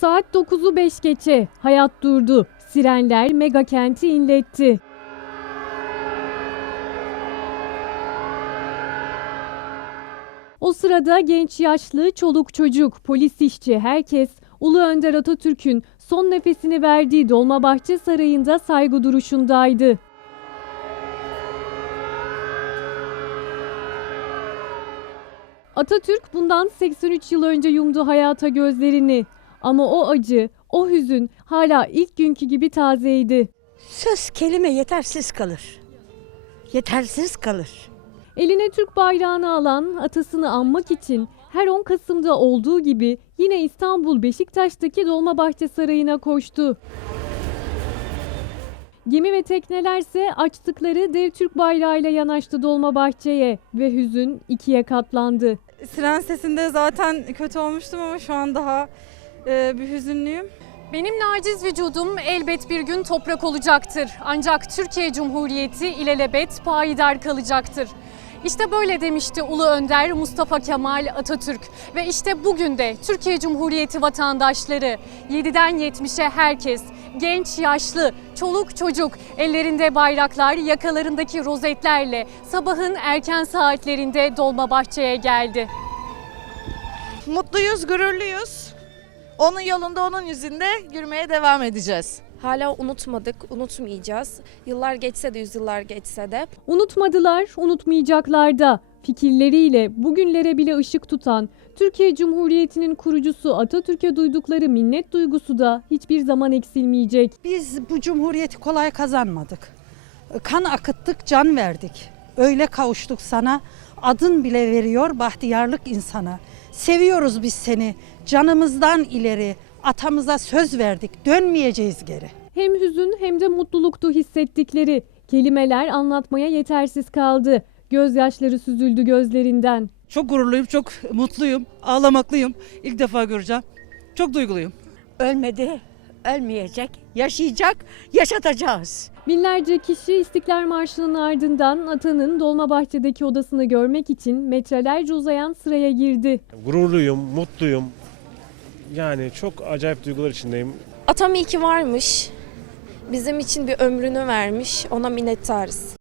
Saat 9'u 5 geçe. Hayat durdu. Sirenler mega kenti inletti. O sırada genç yaşlı, çoluk çocuk, polis işçi herkes Ulu Önder Atatürk'ün son nefesini verdiği Dolmabahçe Sarayı'nda saygı duruşundaydı. Atatürk bundan 83 yıl önce yumdu hayata gözlerini. Ama o acı, o hüzün hala ilk günkü gibi tazeydi. Söz kelime yetersiz kalır. Yetersiz kalır. Eline Türk bayrağını alan atasını anmak için her 10 Kasım'da olduğu gibi yine İstanbul Beşiktaş'taki Dolmabahçe Sarayı'na koştu. Gemi ve teknelerse açtıkları dev Türk bayrağıyla yanaştı Dolmabahçe'ye ve hüzün ikiye katlandı. Siren sesinde zaten kötü olmuştum ama şu an daha bir hüzünlüyüm. Benim naciz vücudum elbet bir gün toprak olacaktır. Ancak Türkiye Cumhuriyeti ilelebet payidar kalacaktır. İşte böyle demişti Ulu Önder Mustafa Kemal Atatürk. Ve işte bugün de Türkiye Cumhuriyeti vatandaşları 7'den 70'e herkes, genç, yaşlı, çoluk çocuk ellerinde bayraklar, yakalarındaki rozetlerle sabahın erken saatlerinde Dolmabahçe'ye geldi. Mutluyuz, gururluyuz. Onun yolunda, onun yüzünde yürümeye devam edeceğiz. Hala unutmadık, unutmayacağız. Yıllar geçse de, yüzyıllar geçse de. Unutmadılar, unutmayacaklar da. Fikirleriyle bugünlere bile ışık tutan Türkiye Cumhuriyeti'nin kurucusu Atatürk'e duydukları minnet duygusu da hiçbir zaman eksilmeyecek. Biz bu cumhuriyeti kolay kazanmadık. Kan akıttık, can verdik. Öyle kavuştuk sana. Adın bile veriyor bahtiyarlık insana. Seviyoruz biz seni. Canımızdan ileri. Atamıza söz verdik. Dönmeyeceğiz geri. Hem hüzün hem de mutluluktu hissettikleri. Kelimeler anlatmaya yetersiz kaldı. Gözyaşları süzüldü gözlerinden. Çok gururluyum, çok mutluyum, ağlamaklıyım. İlk defa göreceğim. Çok duyguluyum. Ölmedi, ölmeyecek, yaşayacak, yaşatacağız. Binlerce kişi İstiklal Marşı'nın ardından atanın Dolmabahçe'deki odasını görmek için metrelerce uzayan sıraya girdi. Gururluyum, mutluyum. Yani çok acayip duygular içindeyim. Atam iyi ki varmış. Bizim için bir ömrünü vermiş. Ona minnettarız.